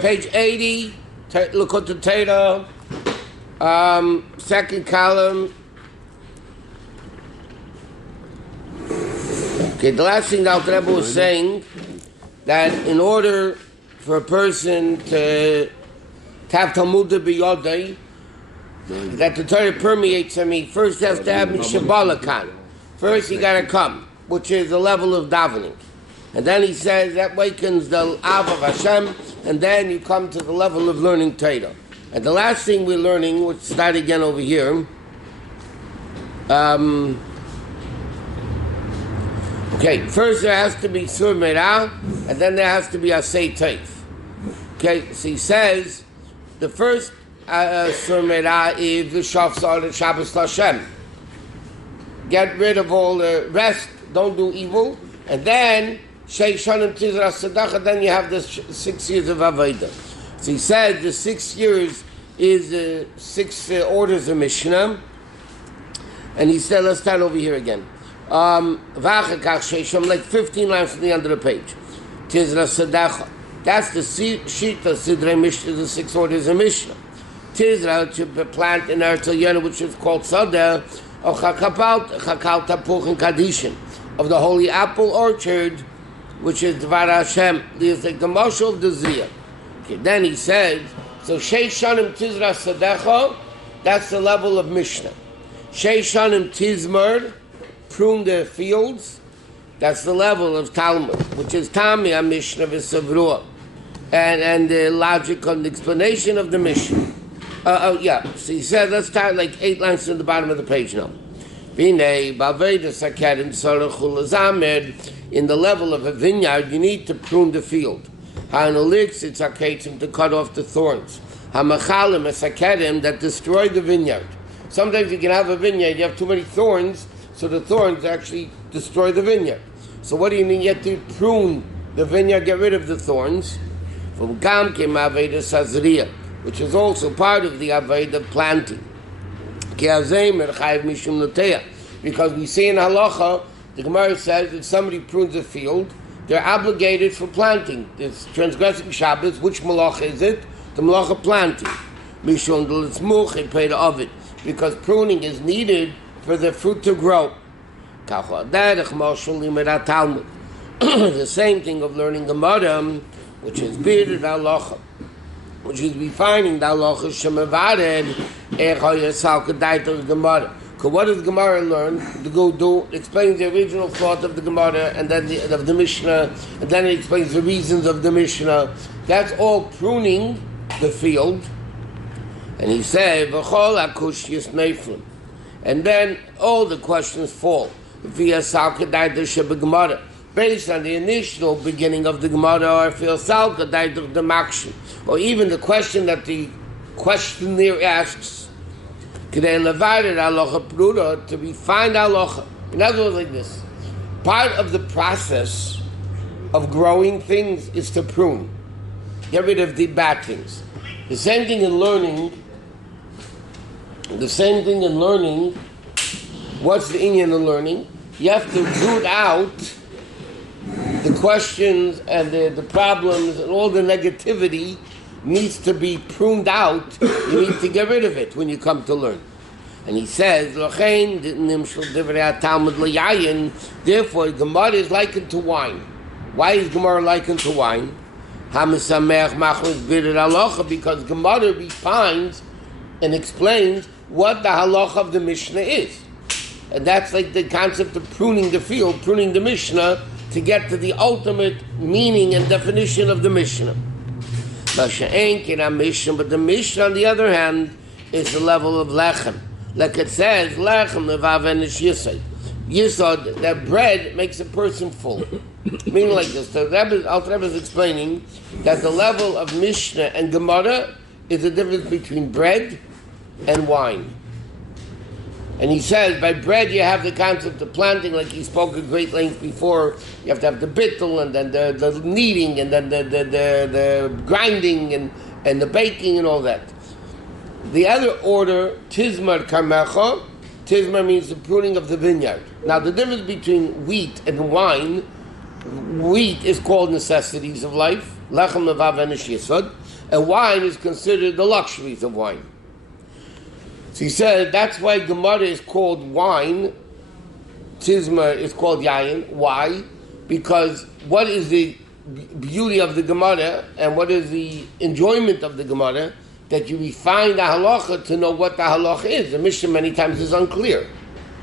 Page 80, Likkutei Torah, second column. Okay, the last thing that Rabbi was saying, that in order for a person to have Talmud b'yodai, that the Torah permeates him, he first has to have Mishabalakan. First he got to come, which is the level of davening. And then he says that wakens the Av of Hashem, and then you come to the level of learning Torah. And the last thing we're learning, which start again over here, okay, first there has to be Sur Merah, and then there has to be Asay Teif. Okay, so he says, the first Sur Merah is the Shafsar, the Shabbos Hashem. Get rid of all the rest, don't do evil, and then Shei Shanim Tizra Sadacha, then you have the 6 years of Avodah. So he said the 6 years is 6 orders of Mishnah, and he said, let's start over here again. Like 15 lines from the end of the page. Tizra Sadacha. That's the sheet of Sidrei Mishnah, the 6 orders of Mishnah. Tizra, to plant in Eretz Yonah, which is called Sadeh, or Chakal Tapuch and Kadishin, of the holy apple orchard, which is Dvar Hashem. It's like the Moshe of the Ziyah. Okay, then he said, so Shei Shanim Tizra Sadecha, that's the level of Mishnah. Shei Shanim Tizmer, prune the fields, that's the level of Talmud, which is Tami HaMishnah V'Savrua, and the logic and explanation of the Mishnah. So he said, let's start like 8 lines from the bottom of the page now. In the level of a vineyard, you need to prune the field. It's to cut off the thorns. That destroy the vineyard. Sometimes you can have a vineyard, you have too many thorns, so the thorns actually destroy the vineyard. So what do you mean? You have to prune the vineyard, get rid of the thorns. From Gam came Aveda Sazriya, which is also part of the Aveda planting. Because we see in Halacha, the Gemara says if somebody prunes a field, they're obligated for planting. It's transgressing Shabbos. Which malacha is it? The malacha planting. Because pruning is needed for the fruit to grow. The same thing of learning Maamarim, which is bearded Halacha, which is refining the halacha shemavared echayasal Gemara. Because what does Gemara learn? To go do explains the original thought of the Gemara and then of the Mishnah, and then it explains the reasons of the Mishnah. That's all pruning the field. And he said, "V'chol akush yisneiflim," and then all the questions fall. V'yasal k'dayter shebegemara. Based on the initial beginning of the Gemara, or Filsalka Daiduk the Makshin, or even the question that the questioner asks, to be find halacha. In other words, like this: part of the process of growing things is to prune, get rid of the bad things. The same thing in learning. What's the inyan in learning? You have to root out the questions and the problems and all the negativity needs to be pruned out. You need to get rid of it when you come to learn. And he says, therefore, Gemara is likened to wine. Why is Gemara likened to wine? Because Gemara refines and explains what the halacha of the Mishnah is. And that's like the concept of pruning the field, pruning the Mishnah, to get to the ultimate meaning and definition of the Mishnah. But the Mishnah, on the other hand, is the level of lechem. Like it says, lechem levav enish yisod. Yisod, that bread makes a person full. Meaning like this. So Alter Rebbe is explaining that the level of Mishnah and Gemara is the difference between bread and wine. And he says, by bread you have the concept of planting, like he spoke at great length before. You have to have the bittul, and then the kneading, and then the grinding, and the baking, and all that. The other order, tizmar karmecha. Tizmar means the pruning of the vineyard. Now the difference between wheat and wine, wheat is called necessities of life, Lechem levav enish yesod. And wine is considered the luxuries of wine. So he said that's why Gemara is called wine. Tizma is called yayin. Why? Because what is the beauty of the Gemara and what is the enjoyment of the Gemara? That you refine the halacha to know what the halacha is. The Mishnah many times is unclear.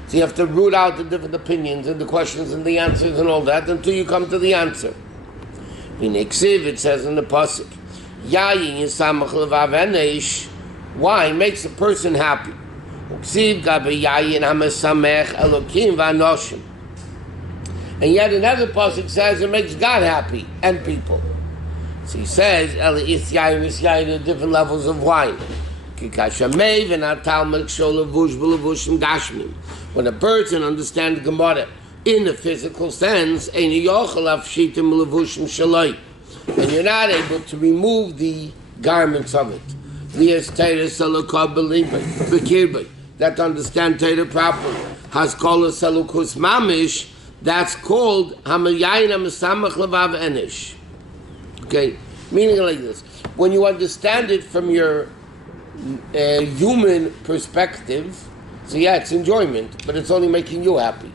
So you have to root out the different opinions and the questions and the answers and all that until you come to the answer. In Eksiv, it says in the Pasuk, Yayin yisamach levav enesh, wine makes a person happy. Uksiv gabe yayin hamesamech elokim v'anoshim. And yet another Pasuk says it makes God happy and people. So he says, there are different levels of wine. When a person understands Gemara in a physical sense, and you're not able to remove the garments of it. That understand Torah properly. Haskola Salukus Mamish, that's called Hamayayin Hamasamach Levav Enish. Okay, meaning like this: when you understand it from your human perspective, so yeah, it's enjoyment, but it's only making you happy.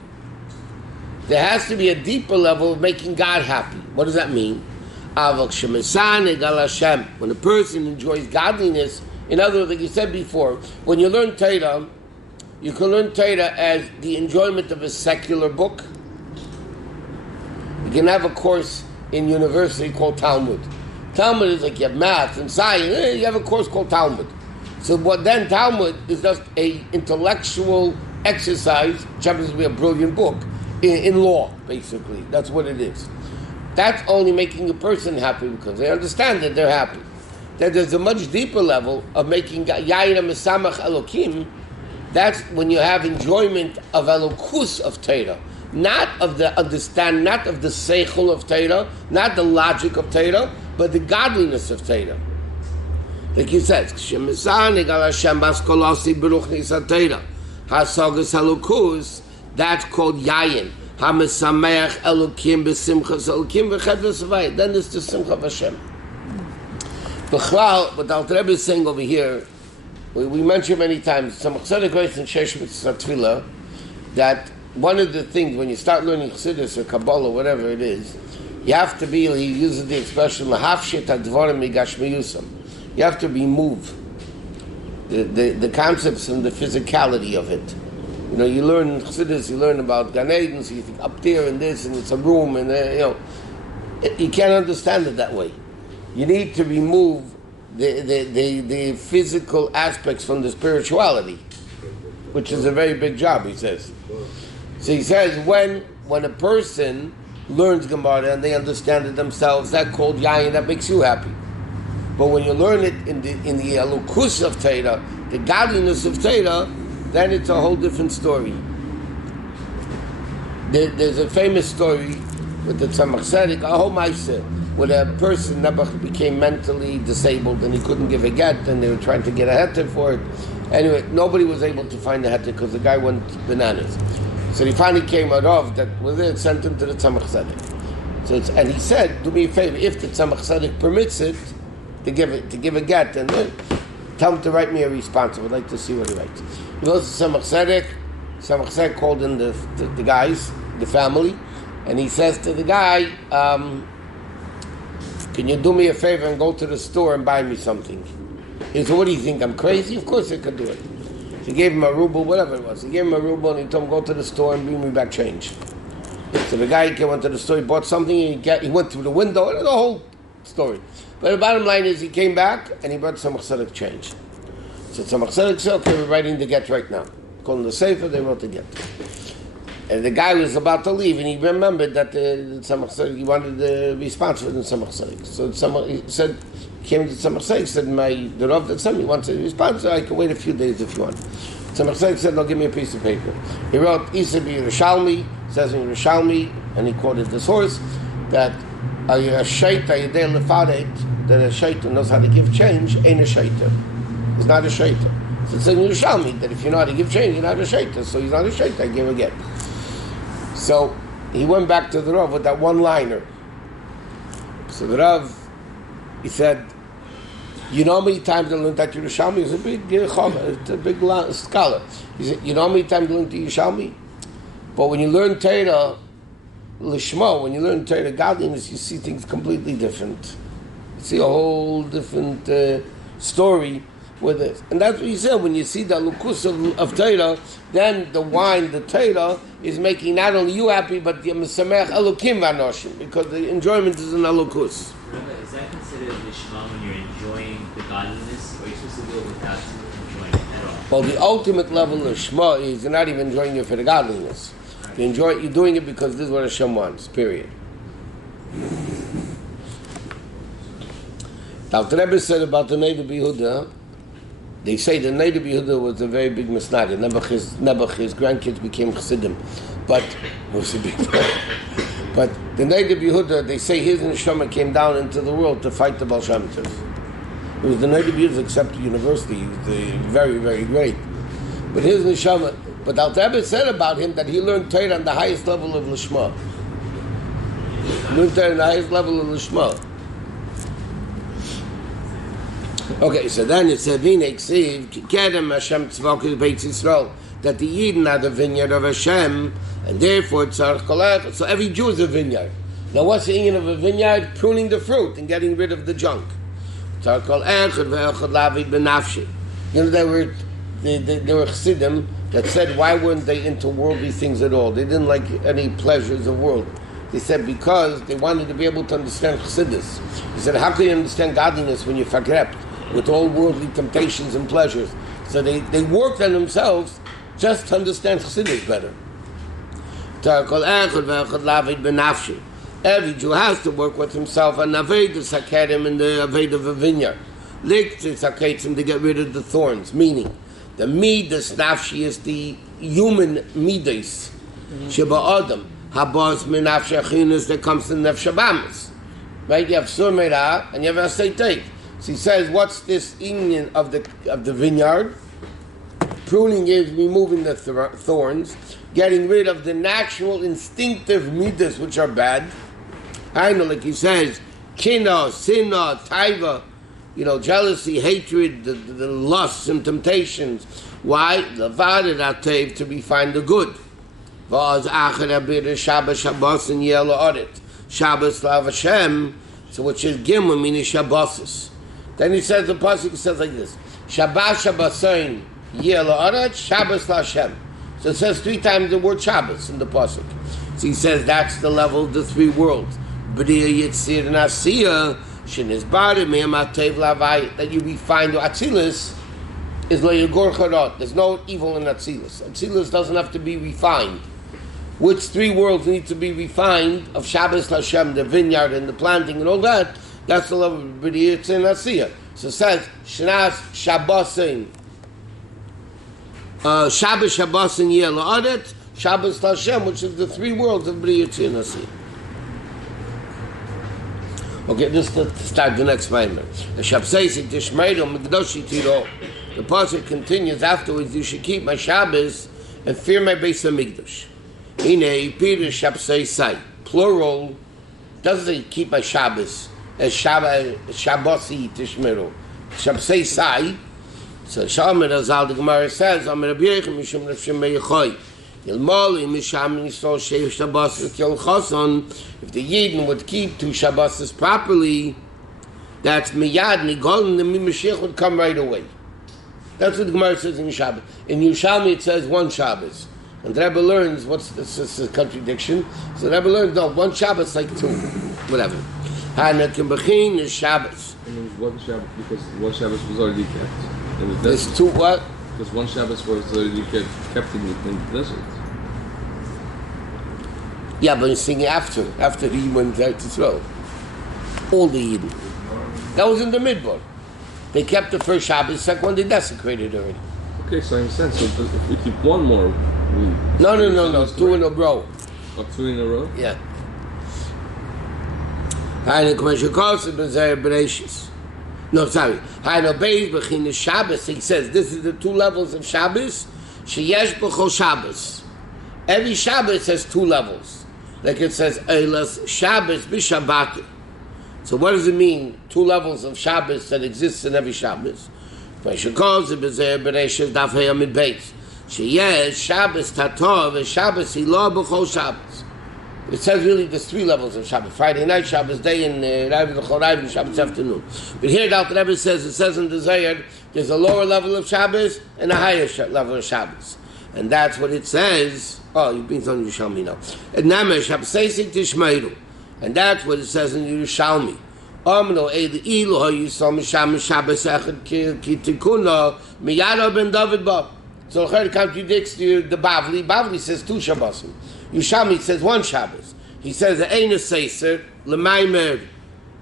There has to be a deeper level of making God happy. What does that mean? When a person enjoys godliness, in other words, like you said before, when you learn Torah, you can learn Torah as the enjoyment of a secular book. You can have a course in university called Talmud. Talmud is like you have math and science. You have a course called Talmud. So what then Talmud is just a intellectual exercise, which happens to be a brilliant book, in law, basically. That's what it is. That's only making a person happy because they understand that they're happy. That there's a much deeper level of making Yayin Mesamach Elokim. That's when you have enjoyment of Elokus of Torah. Not of the understand, not of the seichel of Torah, not the logic of Torah, but the godliness of Torah. Like he says, that's called Yayin. Then it's the Simcha of Hashem. What the Alter Rebbe is saying over here, we mentioned many times, some Chassidus writes in Shesh Mitzvot Tefillah, that one of the things when you start learning Chassidus or Kabbalah, whatever it is, you have to be, he uses the expression, Lahafshit advarim migashmiyusam. You have to remove the concepts and the physicality of it. You know, you learn Chassidus, you learn about Gan Eden, so you think up there and this, and it's a room, and you can't understand it that way. You need to remove the physical aspects from the spirituality, which is a very big job, he says. So he says, when a person learns Gemara and they understand it themselves, that's called Yayin, that makes you happy. But when you learn it in the elukus of Torah, the godliness of Torah, then it's a whole different story. There's a famous story with the Tzemach Tzedek, a whole ma'aseh, where a person became mentally disabled and he couldn't give a get, and they were trying to get a heter for it. Anyway, nobody was able to find the heter because the guy went bananas. So he finally came out of that was it, sent him to the Tzemach Tzedek. And he said, do me a favor, if the Tzemach Tzedek permits it, to give a get, and then tell him to write me a response. I would like to see what he writes. He goes to Tzemach Tzedek called in the guys, the family, and he says to the guy, can you do me a favor and go to the store and buy me something? He said, what do you think, I'm crazy? Of course I could do it. So he gave him a ruble, whatever it was. He gave him a ruble and he told him, go to the store and bring me back change. So the guy went to the store, he bought something, and he went through the window, and the whole story. But the bottom line is he came back and he brought Tzemach Tzedek change. So Tzemach Tzedek said, okay, we're writing the get right now. Called the sefer, they wrote the get. And the guy was about to leave, and he remembered that the Tzemach Tzedek, he wanted the response for the Tzemach Tzedek. So he said, came to Tzemach Tzedek, said, the Rav that sent me wants a response, so I can wait a few days if you want. Tzemach Tzedek said, no, give me a piece of paper. He wrote, Isa bi Yerushalmi, says in Yerushalmi, and he quoted the source, that a shaita yedei lefaret, that a shaita knows how to give change, ain't a shaita. He's not a shaita. So it's in Yerushalmi, that if you know how to give change, you're not a shaita. So he's not a shaita, I gave a get. So he went back to the Rav with that one-liner. So the Rav He said, you know how many times I learned that Yerushalmi? He's a big scholar. He said, you know how many times I learned the Yerushalmi? But when you learn Torah, Lishma, when you learn Torah godliness, you see things completely different. You see a whole different story with this. And that's what he said, when you see the lukus of Torah, then the wine, the Torah, is making not only you happy, but the Mesamech Elokim Vanoshim, because the enjoyment is in Elokus. Rabbi, is that considered Lishma when you're enjoying the godliness, or are you supposed to do it without enjoying it at all? Well, the ultimate level of Shema is you're not even enjoying it for the godliness. You're doing it because this is what Hashem wants, period. Now, the Rebbe said about the Neder Yehuda, they say the Neder Yehuda was a very big misnagid. Nebuch, his grandkids became Chassidim. But the Neder Yehuda, they say his neshama came down into the world to fight the Baal Shem Tov. It was the Neder Yehuda accepted university. He was very, very great. But his neshama, but the Rebbe said about him that he learned Torah on the highest level of Lishma. He learned Torah on the highest level of Lishma. Okay, so then it said, that the Yidden are the vineyard of Hashem, and therefore so every Jew is a vineyard. Now what's the meaning of a vineyard? Pruning the fruit and getting rid of the junk. You know, there were Chassidim that said, why weren't they into worldly things at all? They didn't like any pleasures of world. They said because they wanted to be able to understand Chassidus. He said, how can you understand godliness when you're fakrept with all worldly temptations and pleasures? So they worked on themselves just to understand Chassidus better. Every Jew has to work with himself on Aveda Sakerim in the Aveda of a vineyard. Likkutei Torah to get rid of the thorns, meaning the midas nafshi is the human midas. Sheba Adam habas min nafshi achinas that comes to nefesh habamas. Right? You have surmeira and you have aseitek. So he says, what's this union of the vineyard? Pruning is removing the thorns, getting rid of the natural instinctive midas which are bad. I know, like he says, kina, sinna, taiva. You know, jealousy, hatred, the lusts and temptations. Why? To refine the good. Shabbos lav Hashem, so which is Gimel, meaning Shabbosis. Then he says, the pasuk says like this: Shabbos Shabbosain yeh la'aretz, Shabbos Hashem. So it says 3 times the word Shabbos in the pasuk. So he says that's the level of the 3 worlds. B'riya, Yitzir, and Asiyah. That you refine the Atzilus is Le'yagor Charot. There's no evil in Atzilus. Atzilus doesn't have to be refined. Which 3 worlds need to be refined of Shabbos Hashem, the vineyard and the planting and all that? That's the level of B'riyat and Asiyah. So it says Shnas Shabbosin, Shabbos Shabbosin Yeh La'adet, Shabbos Hashem, which is the 3 worlds of B'riyat and Asiyah. Okay, just to start the next moment. The pasuk continues afterwards. You should keep my Shabbos and fear my Beis Hamikdash. Plural doesn't say keep my Shabbos as Shabbosi Tishmeru. Shabsei Sai. So Shalman Azal the Gemara says, Amar Rabbi Yechim Mishum Nefshem Meyechoy. If the Yidden would keep 2 Shabbos properly, that's miyad nigol, the Mashiach would come right away. That's what the Gemara says in Shabbos. In Yerushalmi it says 1 Shabbos. And the Rebbe learns, what's this is a contradiction? So the Rebbe learns, no, 1 Shabbos like 2, whatever. Hanakim is Shabbos. And 1 Shabbos, because 1 Shabbos was already kept. There's 2 what? Because 1 Shabbos was already kept in the desert. Yeah, but he's singing after he went there to throw. All the Yidden. That was in the Midbar. They kept the first Shabbos, the second one they desecrated already. Okay, so I understand. So if we keep 1 more, No, 2 in a row. Oh, 2 in a row? Yeah. No, sorry. Shabbos, he says, this is the 2 levels of Shabbos. Sheyesh b'chol Shabbos. Every Shabbos has 2 levels. Like it says, Eilas Shabbos b'Shabbat. So what does it mean? Two levels of Shabbos that exists in every Shabbos. Shabbos Tatov and Shabbos Hilah b'chol Shabbos. It says really there's three levels of Shabbos. Friday night, Shabbos day, and Shabbos afternoon. But here Dr. Rebbe says, it says in the Zohar, there's a lower level of Shabbos and a higher level of Shabbos. And that's what it says. Oh, you've been telling Yerushalmi now. And Namesh Habseisik Tishmeiru. And that's what it says in Yerushalmi. Amno Eil Ilo Yisam Shabbos Echad Ki Tikuna Miyara Ben David Ba. So it contradicts the Bavli. Bavli says two Shabbosim. Yerushalmi says one Shabbos. He says the Eina Seiser L'Maimer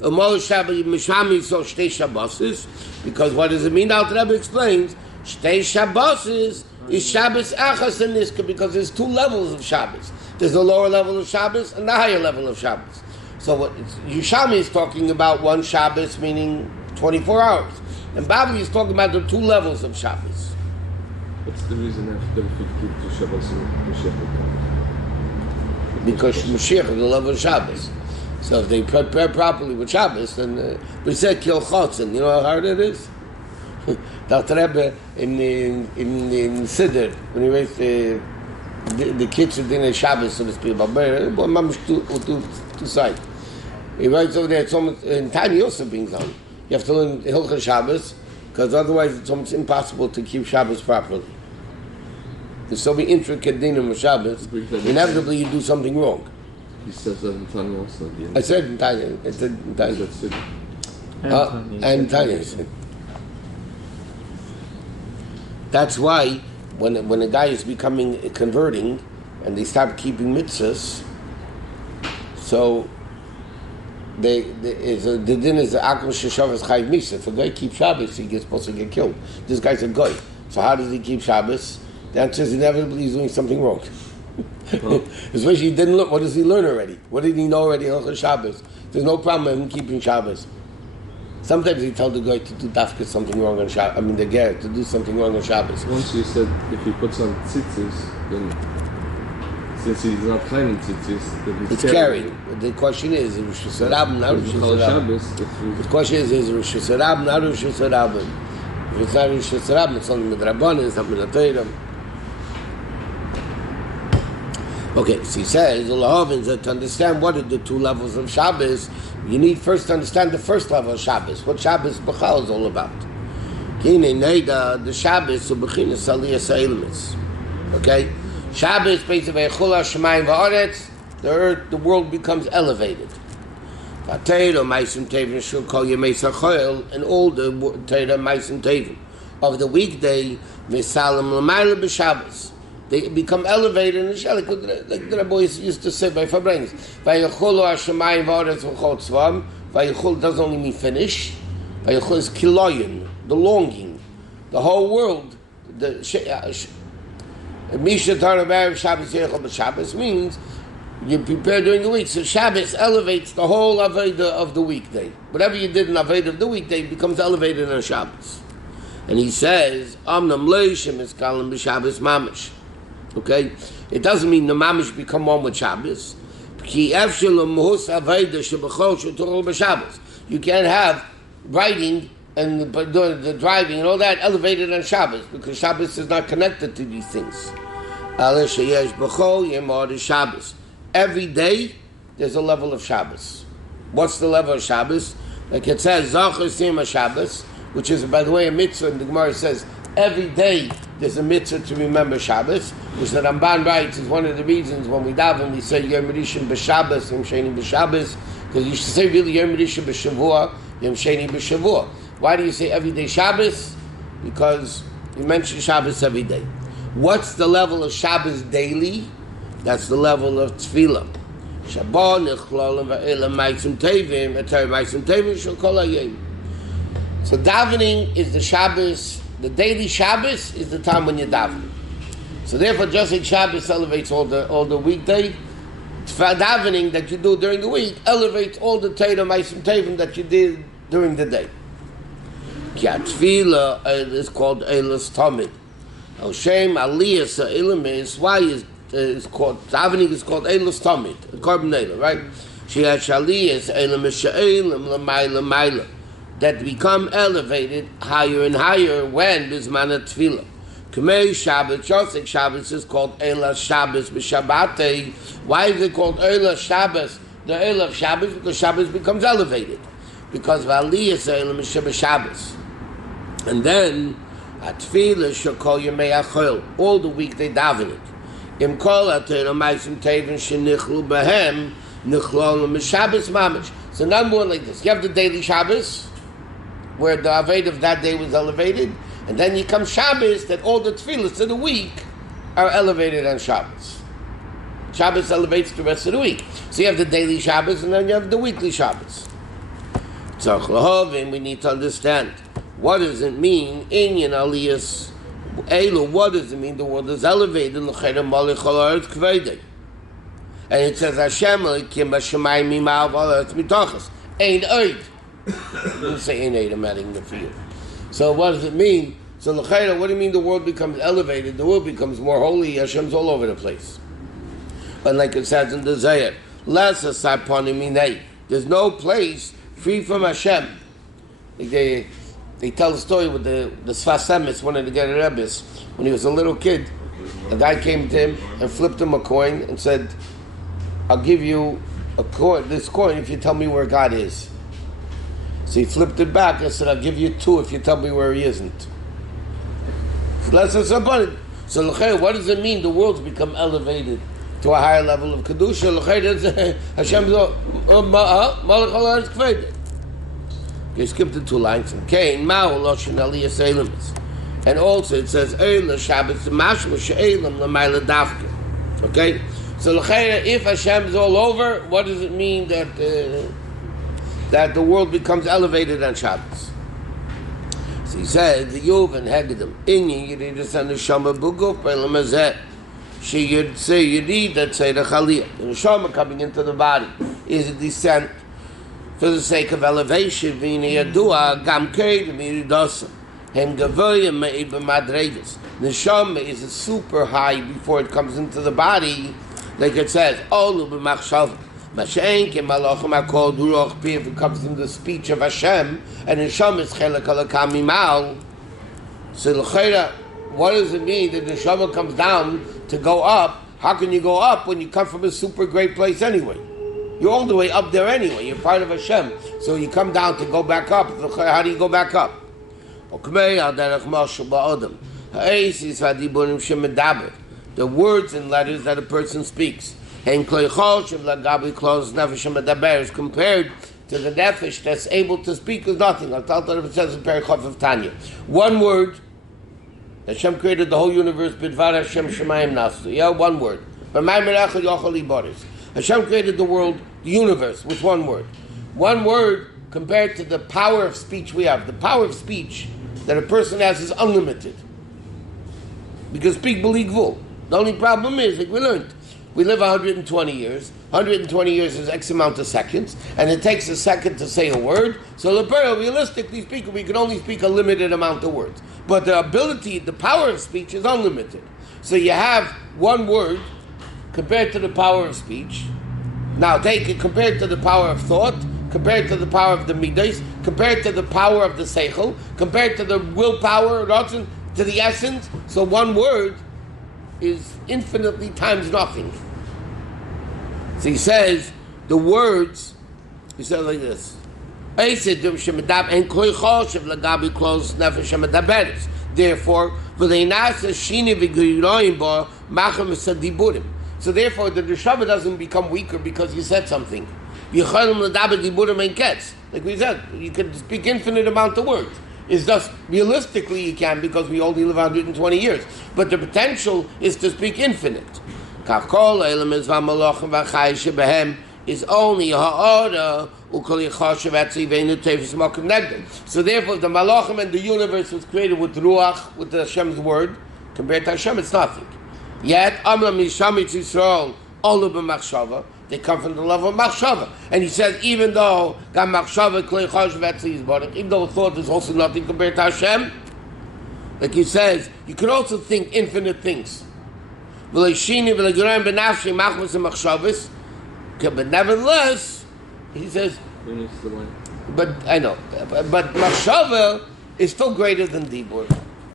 Amol Shabbos Mishami so Shtei Shabbosis. Because what does it mean? Now the Rebbe explains Shtei Shabbosis is Shabbos Achas in this, because there's two levels of Shabbos. There's a lower level of Shabbos and the higher level of Shabbos. So what Yerushalmi is talking about one Shabbos, meaning 24 hours. And Bavli is talking about the two levels of Shabbos. What's the reason after we keep two Shabbos and Mashiach will come? Because Mashiach is the level of Shabbos. So if they prepare properly with Shabbos, then we said Kil Chotzen. You know how hard it is? Dr. Rebbe in Siddur, when he raised the kids who didn't have Shabbos, so to speak, about Mamish to side. He writes over there, it's almost, in time Yosef being done. You have to learn Hilchah Shabbos, because otherwise it's almost impossible to keep Shabbos properly. There's so many intricate dinim of Shabbos, inevitably you do something wrong. He says that in Tanya also. I said in Tanya. I said in Tanya. And Tanya said. That's why when a guy is converting and they start keeping mitzvahs, so the din is the akum sheshavas chayiv misa. If a guy keeps Shabbos, he gets supposed to get killed. This guy's a goy. So how does he keep Shabbos? The answer is inevitably he's doing something wrong. Especially he didn't look. What does he learn already? What did he know already on Shabbos? There's no problem with him keeping Shabbos. Sometimes he told the guy to do dafka something wrong on Shabbos. I mean, the ger to do something wrong on Shabbos. Once you said if he puts on tzitzis, then since he's not climbing tzitzis, then it's carrying. The question is Rosh Hashanah, not Rosh Hashanah. The question is Rosh Hashanah, not Rosh Hashanah. If it's not Rosh Hashanah, it's only with Rabbanan, it's not with the Torah. Okay, so he says, that to understand what are the two levels of Shabbos, you need first to understand the first level of Shabbos, what Shabbos Bechal is all about. The Shabbos, okay? Shabbos, basically, the earth, the world becomes elevated. And all the Torah, Maisim Tevim, of the weekday, they become elevated in the Shell, like the Rabbi used to say by Fabrens. Vayichulu Hashemayim v'aretz v'chol tzvam. Vayichul doesn't only mean finish. Vayichul is kiloyin, the longing. The whole world, Misha Tarav Shabbos Yechol B'Shabbos means you prepare during the week. So Shabbos elevates the whole Aveda of the weekday. Whatever you did in Aveda of the weekday becomes elevated on Shabbos. And he says, Amnam Leishem is Kalam B'Shabbos Mamish. Okay? It doesn't mean the mamish become one with Shabbos. You can't have writing and the driving and all that elevated on Shabbos, because Shabbos is not connected to these things. Every day there's a level of Shabbos. What's the level of Shabbos? Like it says, Zachar Sima Shabbos, which is, by the way, a mitzvah, and the Gemara says every day there's a mitzvah to remember Shabbos, which the Ramban writes is one of the reasons when we daven we say Yom Rishon b'Shabbos, Yom Sheni b'Shabbos, because you should say really Yom Rishon b'Shavua, Yom Sheni b'Shavua. Why do you say every day Shabbos? Because you mention Shabbos every day. What's the level of Shabbos daily? That's the level of Tefillah. Shabbat nechlol va'elam ma'asim tevim, etar ma'asim tevim shel kol hayom. So davening is the Shabbos. The daily Shabbos is the time when you're davening. So therefore, just like Shabbos elevates all the weekday, davening that you do during the week elevates all the Torah Ma'asim Tevim that you did during the day. Tefillah is called Eilas Tamid. Hashem Aliyah Sa'ilim is why is called davening is called Eilas Tamid, a carbon Eilah, right? that become elevated higher and higher when bisman tefillah. Kamei Shabbat, Shosek Shabbos is called Eila Shabbos b'Shabbatei. Why is it called Eila Shabbos? The Eila of Shabbos, because Shabbos becomes elevated. Because V'aliyah is Eila Mishab Shabbos. And then, at Tefillah shall call Yemei Achol. All the week they daven it. Im kol atayra ma'asim tevin shenichlu behem nichlol m'Shabbos mamish. So not more like this. You have the daily Shabbos, where the Aved of that day was elevated, and then you come Shabbos, that all the tefillahs of the week are elevated on Shabbos. Shabbos elevates the rest of the week. So you have the daily Shabbos, and then you have the weekly Shabbos. Tzarich lahavin, we need to understand, what does it mean, inyan aliyas, elu, what does it mean, the world is elevated, l'chayra malich ha'aretz kvedei. And it says, Hashem elokim b'shamayim mimav ha'aretz mitachas. Ein oid. You say ain't I'm adding the field. So what does it mean? So l'chayra, what do you mean the world becomes elevated? The world becomes more holy. Hashem's all over the place. And like it says in the Zayar, there's no place free from Hashem. They tell the story with the Sfas Emes, one of the Gerrer Rebbes, when he was a little kid. A guy came to him and flipped him a coin and said, I'll give you this coin if you tell me where God is. So he flipped it back and said, I'll give you 2 if you tell me where he isn't. So what does it mean the world's become elevated to a higher level of Kedusha? Hashem's Malach Ha'aretz Kvedei. You skipped the 2 lines from Cain. And also it says, okay? So if Hashem's all over, what does it mean that the world becomes elevated on Shabbos? So he said, the Yov and Haggadim, Inyan Yeridas HaNeshama B'guf B'Elamazeh, She say Yerid that say the Chaliyah. The Neshama coming into the body is a descent for the sake of elevation. V'Hine Yadua Gam Kei V'Miridasa Hem Gavoya Me'i B'Madregas. Neshama is a super high before it comes into the body, like it says, Olu B'Machshav. Mashen Ke Malachim HaKol Duroch Pi, if it comes from the speech of Hashem, and Neshama is Chelek Halakam Mimal. So l'chayra, what does it mean that the Neshama comes down to go up? How can you go up when you come from a super great place anyway? You're all the way up there anyway. You're part of Hashem. So you come down to go back up. How do you go back up? The words and letters that a person speaks. Compared to the nefesh that's able to speak is nothing. It says in Perichov of Tanya. One word, Hashem created the whole universe, Bidvar Hashem Shemayim Nasu. Yeah, one word. Hashem created the world, the universe, with one word. One word compared to the power of speech we have. The power of speech that a person has is unlimited. Because speak b'li. The only problem is, like we learned, we live 120 years. 120 years is X amount of seconds, and it takes a second to say a word. So, realistically speaking, we can only speak a limited amount of words. But the ability, the power of speech is unlimited. So you have one word compared to the power of speech. Now take it compared to the power of thought, compared to the power of the midas, compared to the power of the seichel, compared to the willpower, to the essence. So one word is infinitely times nothing. So he says, the words, he says like this. Therefore, so therefore the Neshama doesn't become weaker because you said something. Like we said, you can speak infinite amount of words. It's just realistically you can, because we only live 120 years. But the potential is to speak infinite. Is only ha'ara ukol yichashav etzivenu tefes makom negdom. So therefore, the malachim and the universe was created with ruach, with Hashem's word. Compared to Hashem, it's nothing. Yet amram mishamitz Yisrael olu b'machshava. They come from the level of machshava. And he says, even though gam machshava kol yichashav etzivenu, even though thought is also nothing compared to Hashem, like he says, you can also think infinite things. But nevertheless, He says, Finish the line. but I know, but machshava is still greater than dibur.